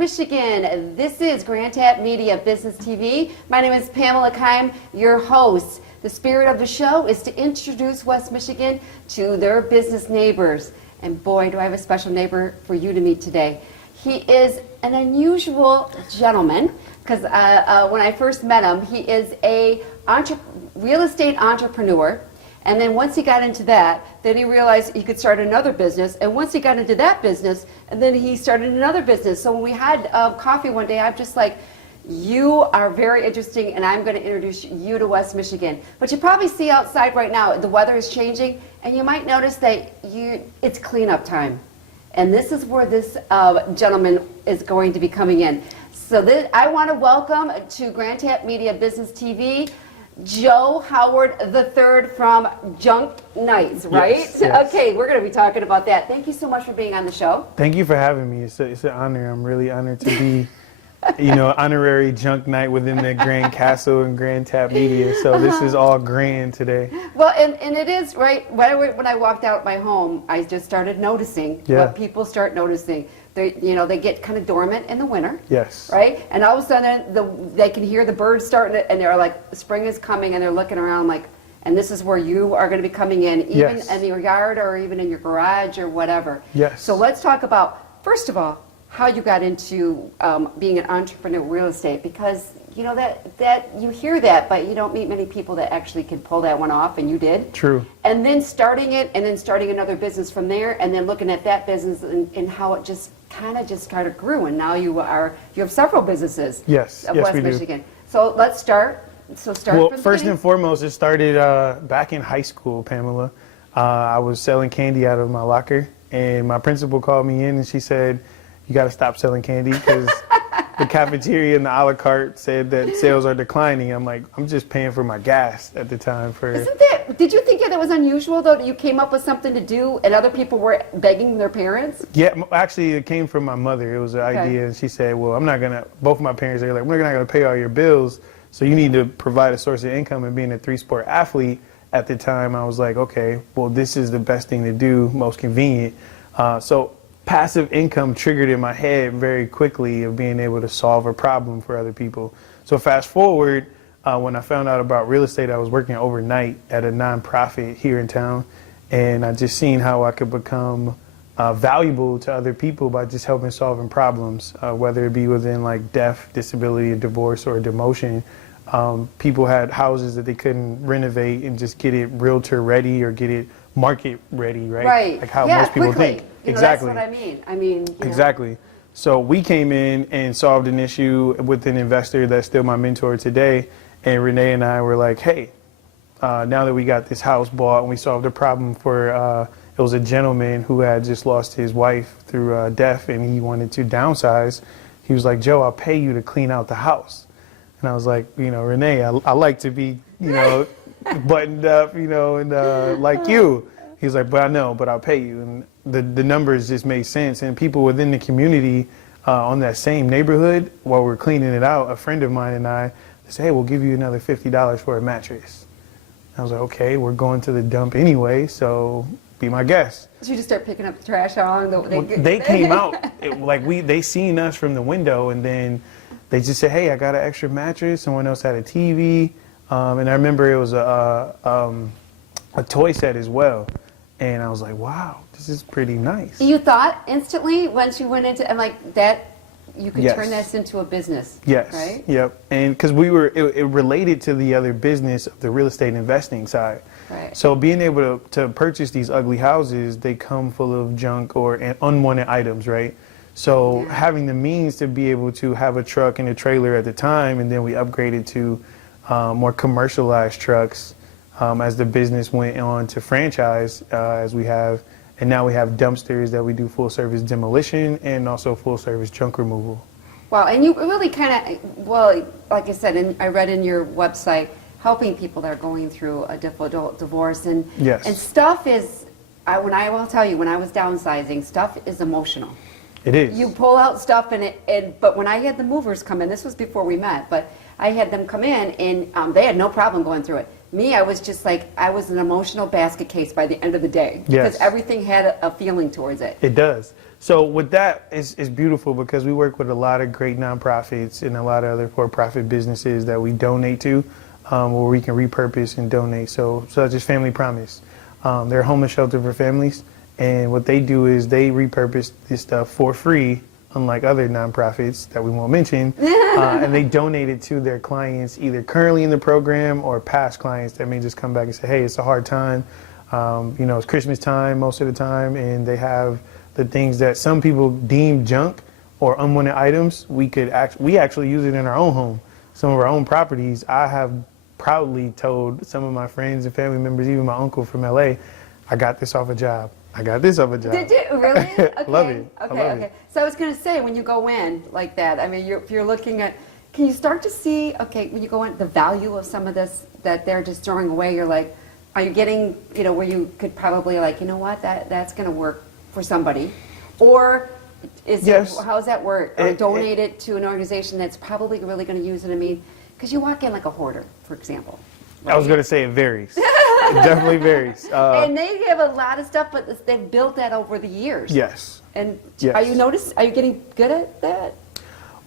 Michigan. This is Grand Tap Media Business TV. My name is Pamela Keim, your host. The spirit of the show is to introduce West Michigan to their business neighbors. And boy, do I have a special neighbor for you to meet today. He is an unusual gentleman because when I first met him, he is a real estate entrepreneur. And then once he got into that, then he realized he could start another business. And once he got into that business, and then he started another business. So when we had coffee one day, I'm just like, you are very interesting, and I'm going to introduce you to West Michigan. But you probably see outside right now, the weather is changing, and you might notice that it's cleanup time. And this is where this gentleman is going to be coming in. So I want to welcome to Grand Tap Media Business TV, Joe Howard III from Junk Nights, right? Yes. Okay, we're going to be talking about that. Thank you so much for being on the show. Thank you for having me. It's an honor. I'm really honored to be, honorary junk night within the Grand Castle and Grand Tap Media. So this is all grand today. Well, and it is, right? When I walked out my home, I just started noticing what people start noticing. They get kind of dormant in the winter. Yes. Right? And all of a sudden, they can hear the birds starting, and they're like, spring is coming, and they're looking around like, and this is where you are going to be coming in, even in your yard or even in your garage or whatever. Yes. So let's talk about, first of all, how you got into being an entrepreneur in real estate, because that you hear that, but you don't meet many people that actually can pull that one off, and you did. True. And then starting it, and then starting another business from there, and then looking at that business and how it just kind of grew, and now you have several businesses. Yes. Of Yes, West we Michigan. So let's start. Well, from first and foremost, it started back in high school, Pamela. I was selling candy out of my locker, and my principal called me in, and she said, "You got to stop selling candy because the cafeteria and the a la carte said that sales are declining." I'm like, I'm just paying for my gas at the time. Did you think that was unusual, though, that you came up with something to do and other people were begging their parents? Yeah, actually, it came from my mother. It was an idea, and she said, well, both of my parents, they're like, we're not going to pay all your bills, so you need to provide a source of income. And being a three-sport athlete at the time, I was like, okay, well, this is the best thing to do, most convenient. So passive income triggered in my head very quickly of being able to solve a problem for other people. So fast forward, when I found out about real estate, I was working overnight at a nonprofit here in town, and I just seen how I could become valuable to other people by just helping solving problems, whether it be within like death, disability, divorce, or demotion. People had houses that they couldn't renovate and just get it realtor ready or get it market ready, right? Right. Like how most people think. Exactly. That's what I mean. Exactly. So we came in and solved an issue with an investor that's still my mentor today. And Renee and I were like, hey, now that we got this house bought and we solved a problem for, it was a gentleman who had just lost his wife through death and he wanted to downsize. He was like, Joe, I'll pay you to clean out the house. And I was like, Renee, I like to be, buttoned up, and like you. He was like, but I'll pay you. And the numbers just made sense. And people within the community on that same neighborhood, while we're cleaning it out, a friend of mine and I said, hey, we'll give you another $50 for a mattress. I was like, okay, we're going to the dump anyway, so be my guest. So you just start picking up the trash along the they came out, they seen us from the window, and then they just said, hey, I got an extra mattress. Someone else had a TV. And I remember it was a toy set as well. And I was like, wow, this is pretty nice. You thought instantly once you went into, and like that, you could turn this into a business. Yes. Right? Yep. And because it related to the other business of the real estate investing side. Right. So being able to purchase these ugly houses, they come full of junk or unwanted items, right? So having the means to be able to have a truck and a trailer at the time, and then we upgraded to more commercialized trucks as the business went on to franchise, as we have. And now we have dumpsters that we do full service demolition and also full service junk removal. Wow, and you really kind of, well, like I said, and I read in your website, helping people that are going through a difficult divorce. And, and stuff is, when I will tell you, when I was downsizing, stuff is emotional. It is. You pull out stuff, but when I had the movers come in, this was before we met, but I had them come in, and they had no problem going through it. Me, I was just like, I was an emotional basket case by the end of the day. Yes. Because everything had a feeling towards it. It does. So with that, it's beautiful because we work with a lot of great nonprofits and a lot of other for-profit businesses that we donate to, where we can repurpose and donate. So such as Family Promise. They're a homeless shelter for families. And what they do is they repurpose this stuff for free, unlike other nonprofits that we won't mention, and they donate it to their clients, either currently in the program or past clients that may just come back and say, hey, it's a hard time. It's Christmas time most of the time, and they have the things that some people deem junk or unwanted items. We actually use it in our own home, some of our own properties. I have proudly told some of my friends and family members, even my uncle from LA, I got this off a job. I got this off a job. Did you really? Okay. Love it. Okay. So I was going to say, when you go in like that, I mean, if you're looking at, can you start to see, when you go in, the value of some of this that they're just throwing away? You're like, are you getting, where you could probably like, you know what, that's going to work for somebody, or how does that work? Or donate it to an organization that's probably really going to use it. I mean, because you walk in like a hoarder, for example. Right? I was going to say it varies. It definitely varies. And they have a lot of stuff, but they've built that over the years. Yes. And yes. Are you getting good at that?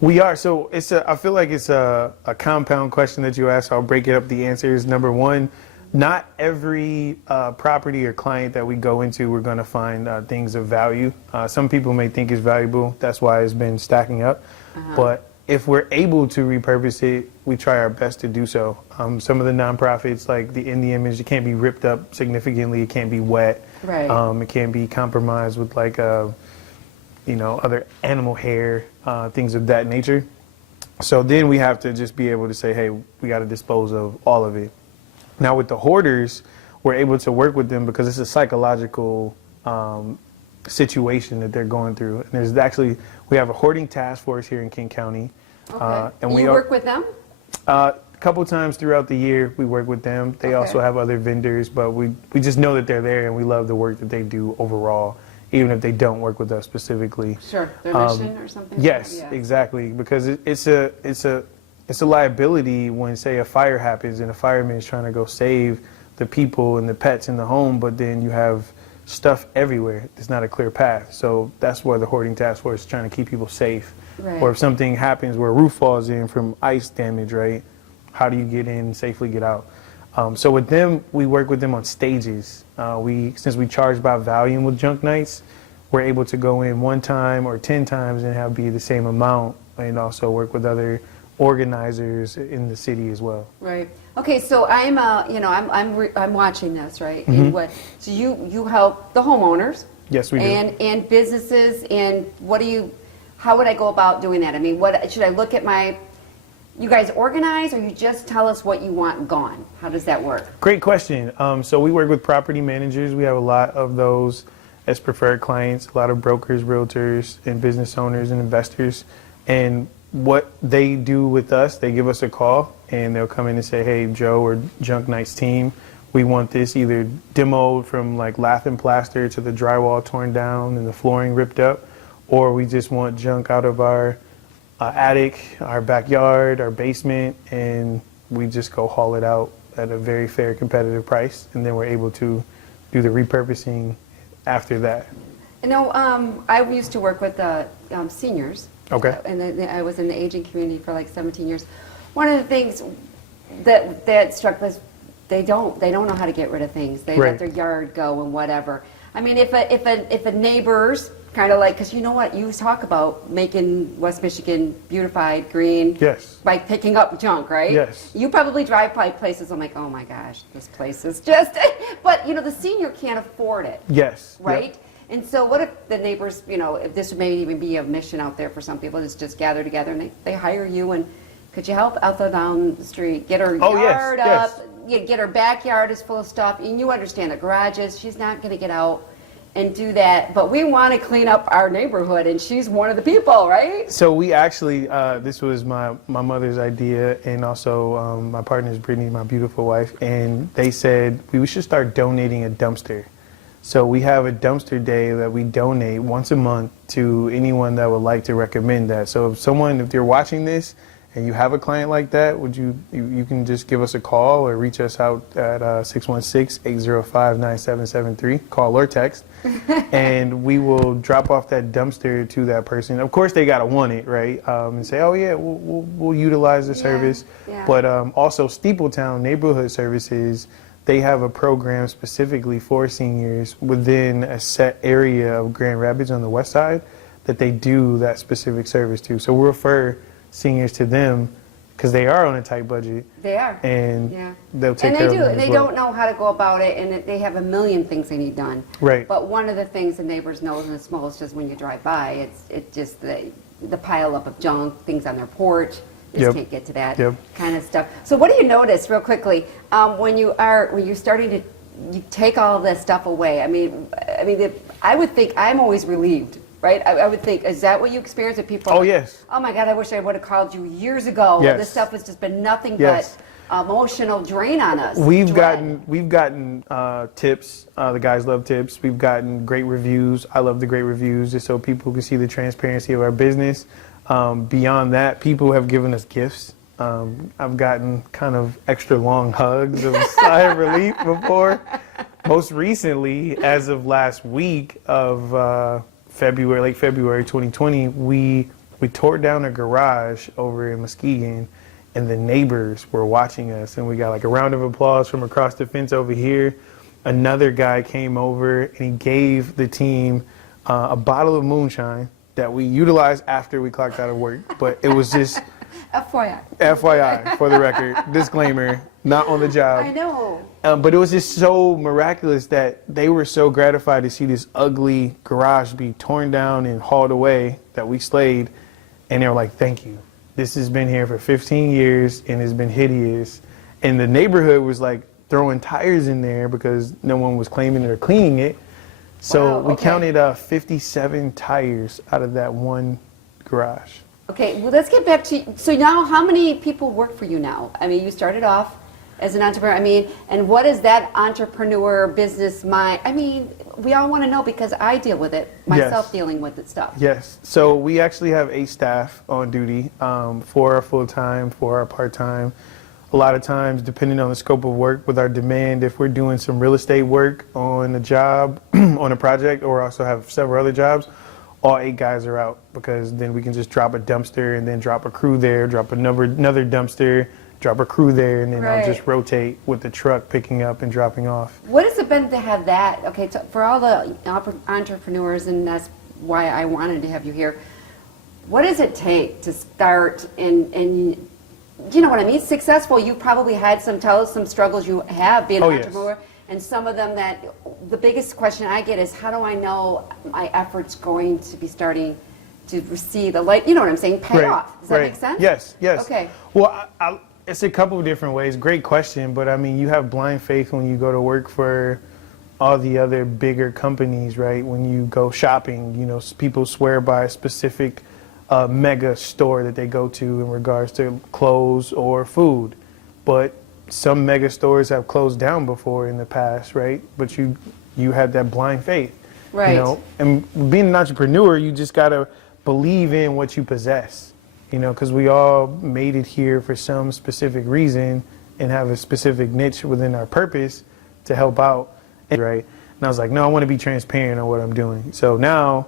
We are. So I feel like it's a compound question that you asked. So I'll break it up. The answer is, number one, not every property or client that we go into, we're going to find things of value. Some people may think it's valuable. That's why it's been stacking up. But if we're able to repurpose it, we try our best to do so. Some of the nonprofits, like in the image, it can't be ripped up significantly. It can't be wet. Right. It can't be compromised with like other animal hair, things of that nature. So then we have to just be able to say, hey, we got to dispose of all of it. Now with the hoarders, we're able to work with them because it's a psychological situation that they're going through. And we have a hoarding task force here in King County. Okay. And you work with them? A couple times throughout the year, we work with them. They also have other vendors, but we just know that they're there, and we love the work that they do overall, even if they don't work with us specifically. Sure, their mission or something? Yes, exactly, because it's a liability when, say, a fire happens and a fireman is trying to go save the people and the pets in the home, but then you have stuff everywhere. It's not a clear path. So that's where the hoarding task force is trying to keep people safe. Right. Or if something happens where a roof falls in from ice damage, right? How do you get in and safely get out? So with them, we work with them on stages. Since we charge by volume with junk nights, we're able to go in one time or 10 times and have be the same amount, and also work with other organizers in the city as well. Right. Okay. So I'm watching this, right? And so you help the homeowners. Yes, we do. And businesses. And how would I go about doing that? I mean, what should I look at you guys organize, or you just tell us what you want gone? How does that work? Great question. So we work with property managers. We have a lot of those as preferred clients, a lot of brokers, realtors, and business owners and investors. And what they do with us, they give us a call and they'll come in and say, hey, Joe or Junk Nights team, we want this either demoed from like lath and plaster to the drywall torn down and the flooring ripped up, or we just want junk out of our attic, our backyard, our basement, and we just go haul it out at a very fair competitive price, and then we're able to do the repurposing after that. I used to work with seniors. Okay. And I was in the aging community for like 17 years. One of the things that struck us, they don't know how to get rid of things. They let their yard go and whatever. I mean, if a neighbor's kind of like, because you know what, you talk about making West Michigan beautified, green, yes, by picking up junk, right? Yes. You probably drive by places, I'm like, oh my gosh, this place is just, but the senior can't afford it. Yes. Right? Yep. And so what if the neighbors, if this may even be a mission out there for some people, is just gather together and they hire you, and could you help Ethel down the street, get her yard up, get her backyard is full of stuff, and you understand the garages, she's not going to get out and do that, but we want to clean up our neighborhood, and she's one of the people, right? So we actually, this was my mother's idea, and also my partner's Brittany, my beautiful wife, and they said we should start donating a dumpster. So we have a dumpster day that we donate once a month to anyone that would like to recommend that. So if you're watching this and you have a client like that, would you can just give us a call or reach us out at 616-805-9773, call or text, and we will drop off that dumpster to that person. Of course, they got to want it, right? And say, oh, yeah, we'll utilize the service. Yeah. But also, Steepletown Neighborhood Services, they have a program specifically for seniors within a set area of Grand Rapids on the west side that they do that specific service to. So we'll refer seniors to them because they are on a tight budget. They are. And yeah. they'll take and care they of do. them as They well. don't know how to go about it, and they have a million things they need done. Right. But one of the things the neighbors notice most is when you drive by, it's just the pile up of junk, things on their porch. You just can't get to that kind of stuff. So what do you notice, real quickly, when you're starting to take all of this stuff away? I mean, I would think I'm always relieved. Right? I would think, is that what you experience with people? Oh, yes. Oh, my God, I wish I would have called you years ago. Yes. This stuff has just been nothing Yes. but emotional drain on us. We've Dread. gotten tips. The guys love tips. We've gotten great reviews. I love the great reviews just so people can see the transparency of our business. Beyond that, people have given us gifts. I've gotten kind of extra long hugs of sigh of relief before. Most recently, as of last week of late February 2020, we tore down a garage over in Muskegon, and the neighbors were watching us, and we got like a round of applause from across the fence over here. Another guy came over and he gave the team a bottle of moonshine that we utilized after we clocked out of work, but it was just FYI for the record, disclaimer, not on the job. I know. But it was just so miraculous that they were so gratified to see this ugly garage be torn down and hauled away that we slayed. And they were like, thank you. This has been here for 15 years and it's been hideous. And the neighborhood was like throwing tires in there because no one was claiming it or cleaning it. So we counted 57 tires out of that one garage. Okay, well, let's get back to, so now how many people work for you now? I mean, you started off as an entrepreneur, and what is that entrepreneur business mind? I mean, we all want to know because I deal with it, myself dealing with it stuff. Yes, so we actually have 8 staff on duty, 4 are full-time, 4 are part-time. A lot of times, depending on the scope of work with our demand, if we're doing some real estate work on a job, on a project, or also have several other jobs, all 8 guys are out because then we can just drop a dumpster and then drop a crew there, drop another dumpster, drop a crew there, and then I'll just rotate with the truck picking up and dropping off. What has it been to have that? Okay, so for all the entrepreneurs, and that's why I wanted to have you here, what does it take to start and you know what I mean, successful? You probably had tell us some struggles you have being an entrepreneur. Yes. And some of them the biggest question I get is, how do I know my effort's going to be starting to receive the light, you know what I'm saying, pay off? Does that make sense? Yes. Okay. Well, it's a couple of different ways. Great question, but I mean, you have blind faith when you go to work for all the other bigger companies, right? When you go shopping, you know, people swear by a specific mega store that they go to in regards to clothes or food, but some mega stores have closed down before in the past, right? But you had that blind faith, right? You know, and being an entrepreneur, you just gotta believe in what you possess, you know, because we all made it here for some specific reason and have a specific niche within our purpose to help out, right? And I was like, no, I want to be transparent on what I'm doing. So now,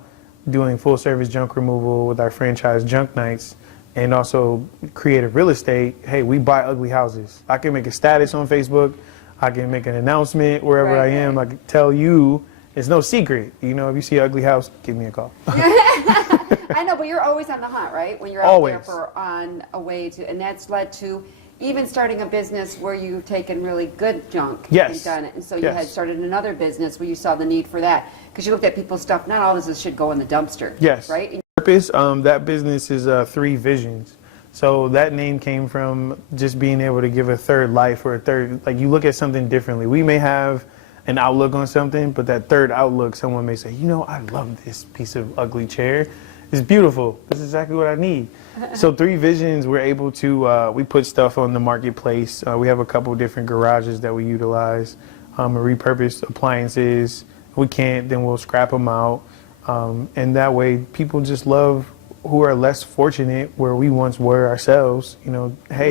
doing full service junk removal with our franchise Junk Nights. And also creative real estate. Hey, we buy ugly houses. I can make a status on Facebook. I can make an announcement wherever I am. I can tell you, it's no secret. You know, if you see an ugly house, give me a call. I know, but you're always on the hunt, right? When you're out Always. there on a way to, and that's led to even starting a business where you've taken really good junk and done it. And so you had started another business where you saw the need for that because you looked at people's stuff. Not all this should go in the dumpster. Yes. Right. Purpose. That business is 3 visions. So that name came from just being able to give a third life or a third, like you look at something differently. We may have an outlook on something, but that third outlook, someone may say, you know, I love this piece of ugly chair. It's beautiful. This is exactly what I need. So 3 visions, we're able to, we put stuff on the marketplace. We have a couple of different garages that we utilize, repurposed appliances. If we can't, then we'll scrap them out. And that way people just love who are less fortunate where we once were ourselves, hey,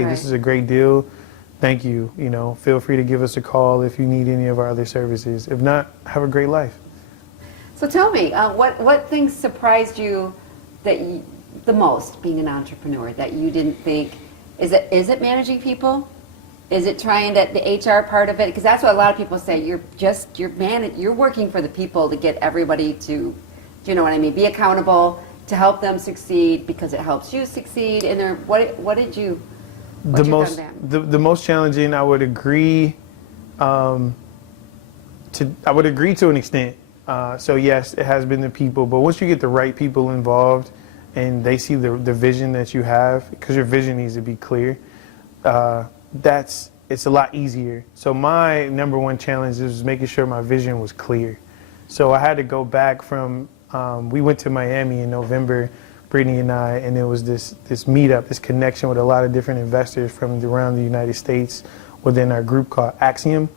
Right. this is a great deal. Thank you. Feel free to give us a call if you need any of our other services. If not, have a great life. So tell me, what things surprised you the most being an entrepreneur that you didn't think? Is it managing people? Is it trying the HR part of it? Because that's what a lot of people say. You're working for the people to get everybody to, do you know what I mean? Be accountable to help them succeed because it helps you succeed. And what's your feedback? The most challenging, I would agree. I would agree to an extent. So yes, it has been the people, but once you get the right people involved and they see the vision that you have, because your vision needs to be clear, it's a lot easier. So my number one challenge is making sure my vision was clear. So I had to go back from, we went to Miami in November, Brittany and I, and it was this meetup, this connection with a lot of different investors from around the United States within our group called Axiom.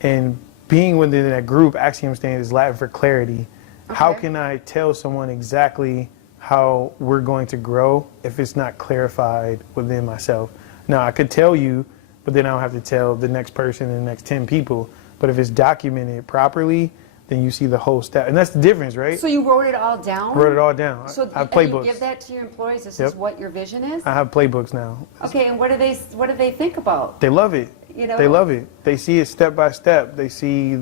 And being within that group, Axiom stands Latin for clarity. Okay. How can I tell someone exactly how we're going to grow if it's not clarified within myself? Now, I could tell you, but then I'll have to tell the next person and the next 10 people. But if it's documented properly, then you see the whole step. And that's the difference, right? So you wrote it all down? Wrote it all down. So I have playbooks. You give that to your employees? This Yep. is what your vision is? I have playbooks now. Okay, and what do they think about? They love it. They love it. They see it step by step. They see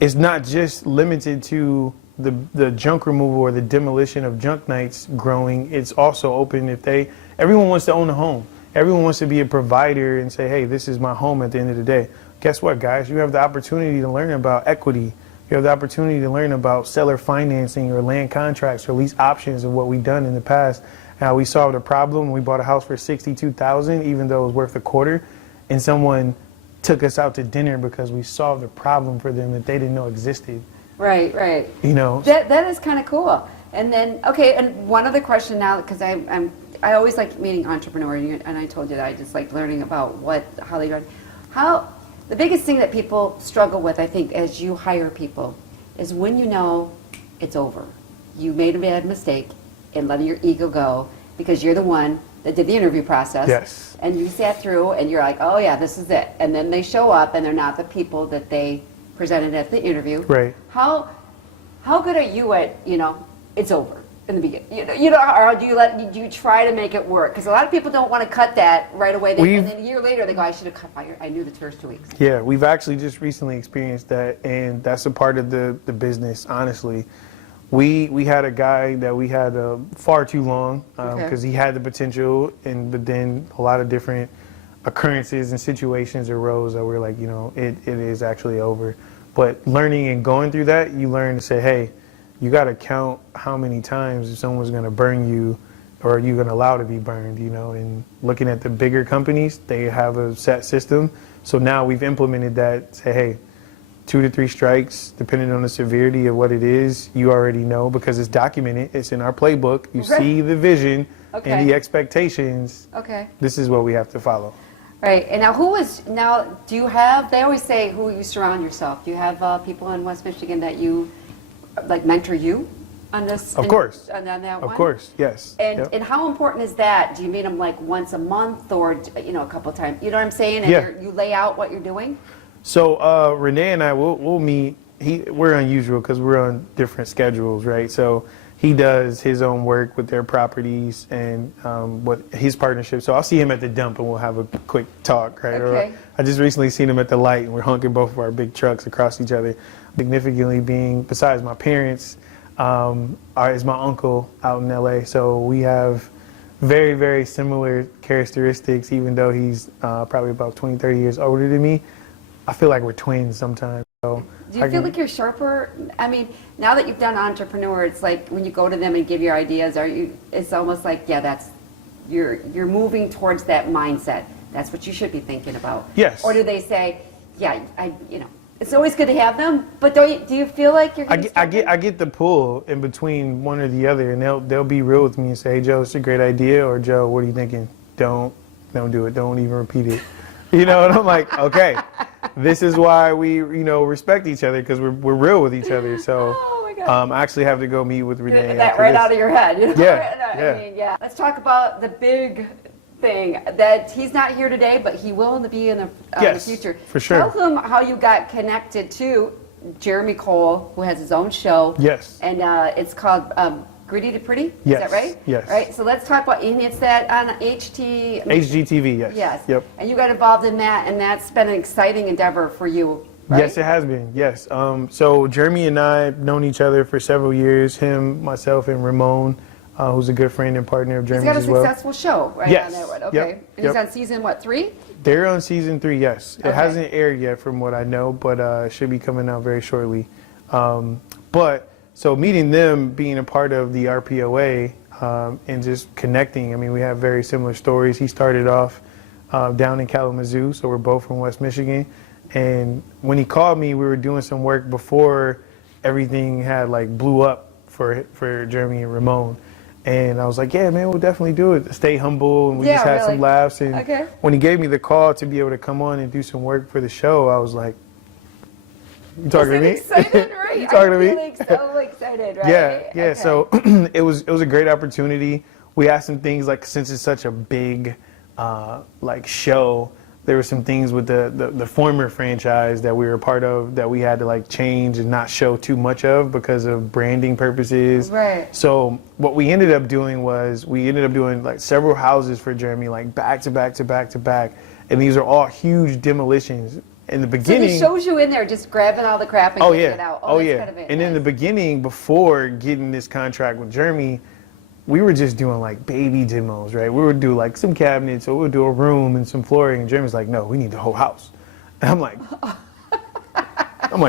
it's not just limited to the junk removal or the demolition of junk nights growing. It's also open everyone wants to own a home. Everyone wants to be a provider and say, hey, this is my home at the end of the day. Guess what, guys? You have the opportunity to learn about equity. You have the opportunity to learn about seller financing or land contracts or lease options of what we've done in the past. How we solved a problem. We bought a house for $62,000, even though it was worth a quarter. And someone took us out to dinner because we solved a problem for them that they didn't know existed. Right. That is kind of cool. And then, okay, and one other question now, because I always like meeting entrepreneurs, and I told you that I just like learning about how they run. The biggest thing that people struggle with, I think, as you hire people, is when you know it's over. You made a bad mistake and letting your ego go because you're the one that did the interview process. Yes. And you sat through and you're like, oh yeah, this is it. And then they show up and they're not the people that they presented at the interview. Right. How good are you at, it's over in the beginning? Or do you try to make it work? Because a lot of people don't want to cut that right away. And then a year later they go, I should have cut I knew the first 2 weeks. Yeah, we've actually just recently experienced that, and that's a part of the business, honestly. We had a guy that we had far too long because he had the potential, but then a lot of different occurrences and situations arose that we're like, it is actually over. But learning and going through that, you learn to say, hey, you got to count how many times if someone's going to burn you or are you going to allow to be burned, and looking at the bigger companies, they have a set system. So now we've implemented that, say, hey, 2 to 3 strikes, depending on the severity of what it is, you already know because it's documented. It's in our playbook. You see the vision and the expectations. Okay. This is what we have to follow. Right. And do you have, they always say who you surround yourself. Do you have people in West Michigan that you, mentor you on this? Of course. On that one? Of course, yes. And how important is that? Do you meet them once a month or, a couple of times? You know what I'm saying? And you lay out what you're doing? So Renee and I, we'll meet. We're unusual because we're on different schedules, right? So he does his own work with their properties and with his partnership. So I'll see him at the dump and we'll have a quick talk, right? Okay. Or I just recently seen him at the light and we're honking both of our big trucks across each other. Significantly being, besides my parents, is my uncle out in LA. So we have very, very similar characteristics, even though he's probably about 20, 30 years older than me. I feel like we're twins sometimes. So do you feel like you're sharper? I mean, now that you've done entrepreneur, it's like when you go to them and give your ideas, it's almost like, you're moving towards that mindset. That's what you should be thinking about. Yes. Or do they say, it's always good to have them, but do you feel like you're going I get the pull in between one or the other, and they'll be real with me and say, hey, Joe, it's a great idea, or Joe, what are you thinking? Don't do it. Don't even repeat it. And I'm like, okay, this is why we, respect each other because we're real with each other. So, oh my Okay. I actually have to go meet with Renee. Get that after right this. out of your head. You know? Yeah, I yeah. mean, yeah. Let's talk about the big thing that he's not here today, but he will be in the Yes, future. for sure. Tell him how you got connected to Jeremy Cole, who has his own show. Yes. And it's called Gritty to Pretty. Yes, Is that right? yes. Right. So let's talk about, and it's that on HGTV, yes. Yes. Yep. And you got involved in that, and that's been an exciting endeavor for you. Right? Yes, it has been. Yes. So Jeremy and I have known each other for several years. Him, myself, and Ramon, who's a good friend and partner of He's Jeremy's got a as well. successful show, right? Yes. On that one. Okay. Yep. And he's Yep. on season, what, 3? They're on season 3, yes. It Okay. hasn't aired yet from what I know, but it should be coming out very shortly. So meeting them, being a part of the RPOA, and just connecting, I mean, we have very similar stories. He started off down in Kalamazoo, so we're both from West Michigan. And when he called me, we were doing some work before everything had like blew up for Jeremy and Ramon. And I was like, yeah, man, we'll definitely do it. Stay humble, and we just had some laughs. And Okay. when he gave me the call to be able to come on and do some work for the show, I was like, you talking to me? Excited, right? You talking to me? I'm feeling so excited, right? Yeah, yeah. Okay. So it was a great opportunity. We had some things like, since it's such a big like show, there were some things with the former franchise that we were a part of that we had to like change and not show too much of because of branding purposes. Right. So what we ended up doing was we ended up doing like several houses for Jeremy, like back to back to back to back, and these are all huge demolitions. In the So beginning, he shows you in there just grabbing all the crap and getting it out. Oh that's yeah. Kind of it. And in the beginning, before getting this contract with Jeremy, we were just doing like baby demos, right? We would do like some cabinets, or we would do a room and some flooring. And Jeremy's like, no, we need the whole house. And I'm like,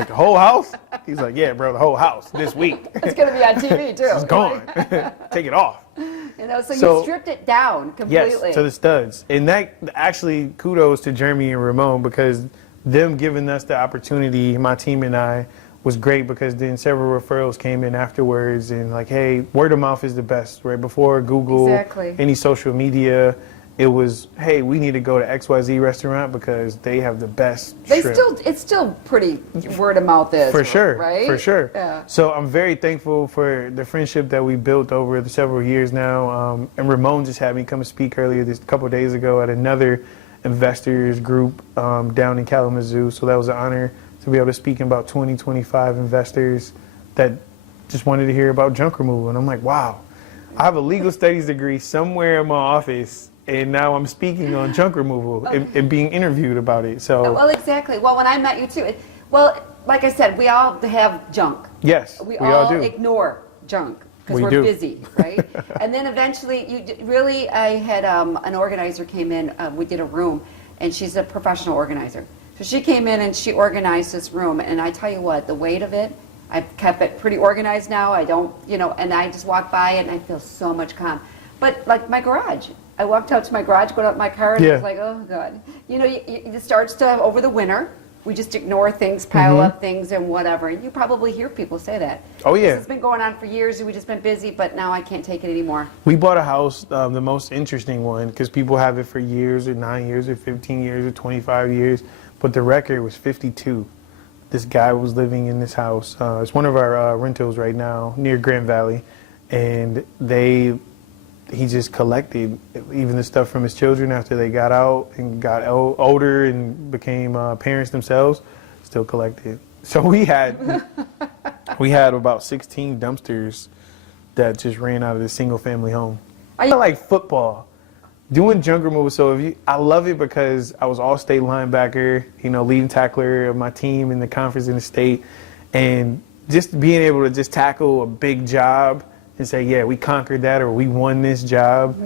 the whole house? He's like, yeah, bro, the whole house this week. It's going to be on TV too. It's gone. Take it off. You know, so So- you stripped it down completely. Yes, to the studs. And that actually, kudos to Jeremy and Ramon, because them giving us the opportunity, my team and I, was great, because then several referrals came in afterwards, and like, hey, word of mouth is the best, right? Before Google, Exactly. any social media, it was, hey, we need to go to XYZ restaurant because they have the best shrimp. It's still pretty word of mouth is. For sure, right? for sure. Yeah. So I'm very thankful for the friendship that we built over the several years now. And Ramon just had me come and speak earlier a couple of days ago at another investors group down in Kalamazoo. So that was an honor to be able to speak about 2025 investors that just wanted to hear about junk removal. And I'm like, wow, I have a legal studies degree somewhere in my office, and now I'm speaking on junk removal and being interviewed about it. So Well, exactly. Well, when I met you too, like I said, we all have junk. yes, We all do. ignore junk because We we're do. busy, right? And then eventually, I had an organizer came in. We did a room, and she's a professional organizer. So she came in and she organized this room, and I tell you what, the weight of it, I've kept it pretty organized now. I don't, and I just walk by it and I feel so much calm. But like my garage, I walked out to my garage, got out my car, and I was like, oh God. It starts to, over the winter, we just ignore things, pile up things and whatever. And you probably hear people say that. Oh, yeah. It's been going on for years, and we've just been busy, but now I can't take it anymore. We bought a house, the most interesting one, because people have it for years, or 9 years, or 15 years, or 25 years, but the record was 52. This guy was living in this house. It's one of our rentals right now near Grand Valley, and he just collected even the stuff from his children after they got out and got older and became parents themselves, still collected. So we had about 16 dumpsters that just ran out of this single family home. I like football, doing junk removal. So I love it because I was all-state linebacker, leading tackler of my team in the conference in the state, and just being able to just tackle a big job and say, yeah, we conquered that, or we won this job.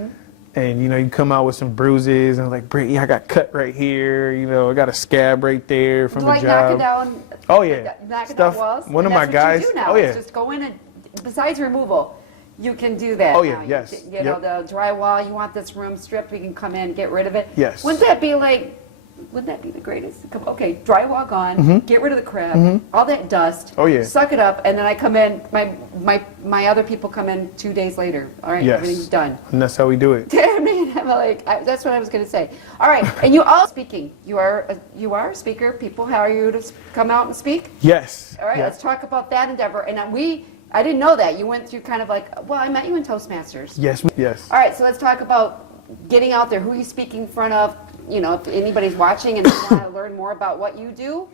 And, you come out with some bruises, and like, Britt, I got cut right here, I got a scab right there from the job. Knock it down. Oh, yeah. Knock it Stuff, down walls. one of And my that's what guys, you do now. oh, yeah. It's just go in and, besides removal, you can do that. Oh, yeah, now. yes. The drywall, you want this room stripped, we can come in, get rid of it. Yes. Wouldn't that be the greatest? Okay, drywall gone, get rid of the crap, all that dust. Oh, yeah. Suck it up, and then I come in, my other people come in 2 days later. All right, Yes. everything's done. And that's how we do it. I mean, that's what I was going to say. All right, and you all speaking. You are a speaker. People hire you to come out and speak. Yes. All right, Yeah. let's talk about that endeavor. And we I didn't know that. You went through kind of like, well, I met you in Toastmasters. Yes, yes. All right, so let's talk about getting out there. Who are you speaking in front of? You know, if anybody's watching and they want to learn more about what you do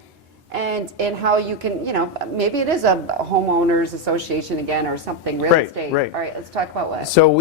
and how you can, you know, maybe it is a homeowners association again or something, real estate. Right. All right, let's talk about what. So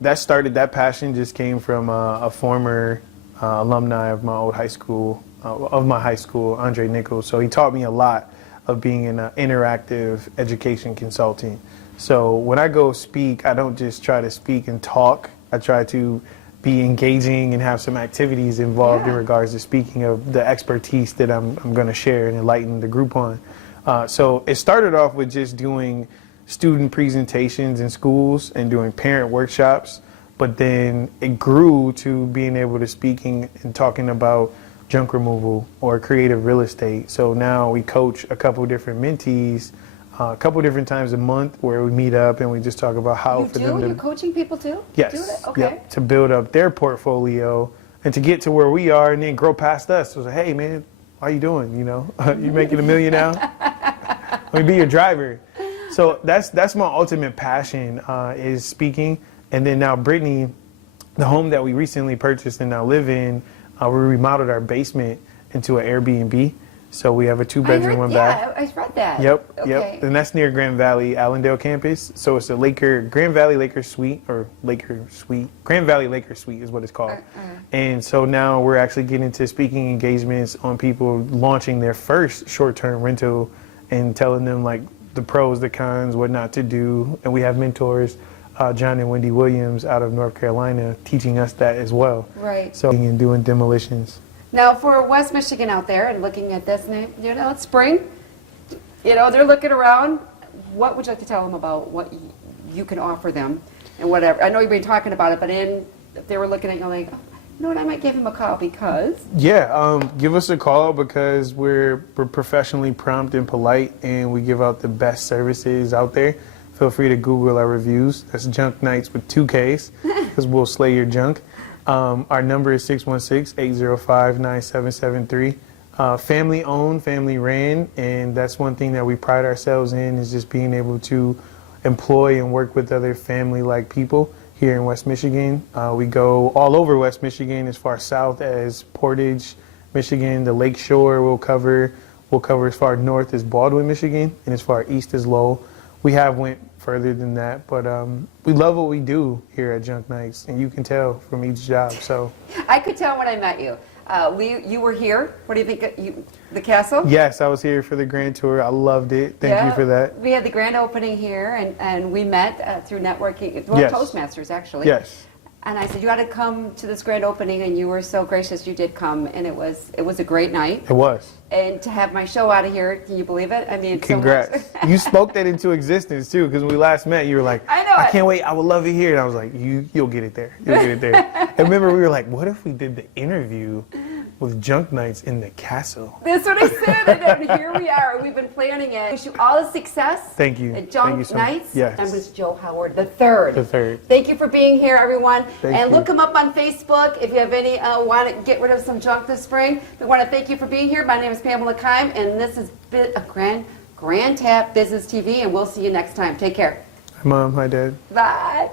that passion just came from a former alumni of my old high school, Andre Nichols. So he taught me a lot of being an interactive education consultant. So when I go speak, I don't just try to speak and talk. I try to be engaging and have some activities involved in regards to speaking of the expertise that I'm going to share and enlighten the group on. So it started off with just doing student presentations in schools and doing parent workshops, but then it grew to being able to speaking and talking about junk removal or creative real estate. So now we coach a couple different mentees a couple different times a month where we meet up and we just talk about how for them to... You're coaching people too? Yes. Do it? Okay. Yep, to build up their portfolio and to get to where we are and then grow past us. So, hey, man, how you doing? You know, you making $1 million now? Let me be your driver. So that's my ultimate passion is speaking. And then now Brittany, the home that we recently purchased and now live in, we remodeled our basement into an Airbnb. So we have a 2-bedroom, 1 bath. Yeah, I read that. Yep, Okay. yep. And that's near Grand Valley, Allendale campus. So it's a Grand Valley Laker Suite, Grand Valley Laker Suite is what it's called. And so now we're actually getting into speaking engagements on people launching their first short-term rental and telling them like the pros, the cons, what not to do. And we have mentors, John and Wendy Williams out of North Carolina, teaching us that as well. Right. So and doing demolitions. Now, for West Michigan out there and looking at this, you know, it's spring. You know, they're looking around. What would you like to tell them about what you can offer them and whatever? I know you've been talking about it, but if they were looking at you like, oh, you know what, I might give him a call because... Yeah, give us a call because we're professionally prompt and polite and we give out the best services out there. Feel free to Google our reviews. That's Junk Nights with 2 Ks because we'll slay your junk. Our number is 616-805-9773. Family owned, family ran, and that's one thing that we pride ourselves in is just being able to employ and work with other family-like people here in West Michigan. We go all over West Michigan as far south as Portage, Michigan, the Lake Shore we'll cover as far north as Baldwin, Michigan, and as far east as Lowell. We have went further than that, but we love what we do here at Junk Nights, and you can tell from each job. So I could tell when I met you. You were here. What do you think? The castle? Yes, I was here for the grand tour. I loved it. Thank you for that. We had the grand opening here, and we met through networking. Well, Yes. Toastmasters, actually. Yes. And I said, you got to come to this grand opening, and you were so gracious. You did come, and it was a great night. It was. And to have my show out of here, can you believe it? I mean, Congrats. You spoke that into existence, too, because when we last met, you were like, I know I it. can't wait. I would love it here. And I was like, you'll get it there. You'll get it there. And remember, we were like, what if we did the interview with Junk Nights in the castle? That's what I said, and here we are. We've been planning it. Wish you all the success. Thank you. At Junk Thank you so much. Nights. Yes. I'm with Joe Howard III. The third. Thank you for being here, everyone. Thank and you. look him up on Facebook if you have any want to get rid of some junk this spring. We want to thank you for being here. My name is Pamela Keim, and this is a Grand Tap Business TV, and we'll see you next time. Take care. Hi, Mom. Hi, Dad. Bye.